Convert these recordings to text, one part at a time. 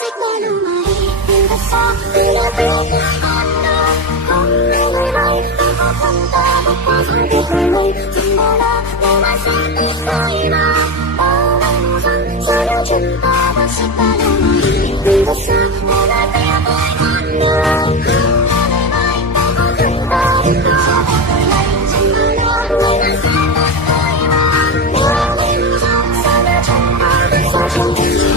xách ba lô mà đi tìm thật xa vì đã biết con đâu không ai người hay ta có thân ta bước qua dài cuộc đời mình dừng bao la ngày mai sẽ đi tới mà bao lâu rằng giờ đâu chúng ta bước xách ba lô mà đi tìm thật xa vì đã biết con đâu không ai người hay ta có thân ta bước qua dài cuộc đời mình dừng bao la ngày mai sẽ đi tới mà bao lâu rằng giờ đâu chúng ta bước xa trong tình yêu.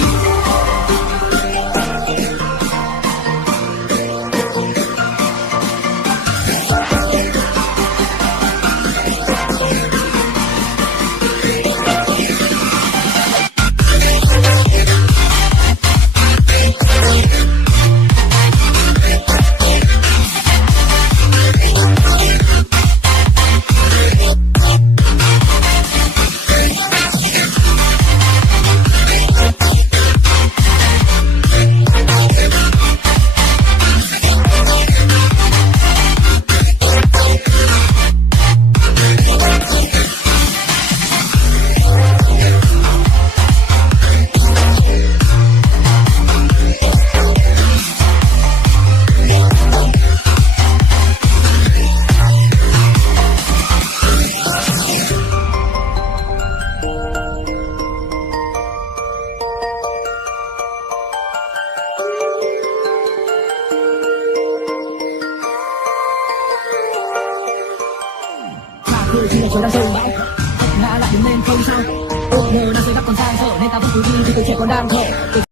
Cười chỉ là trời đang rơi bão, ngã lại đứng lên không sao. Ước mơ đang xây đắp còn sang dở nên ta vẫn cứ đi vì tuổi trẻ còn đang thở.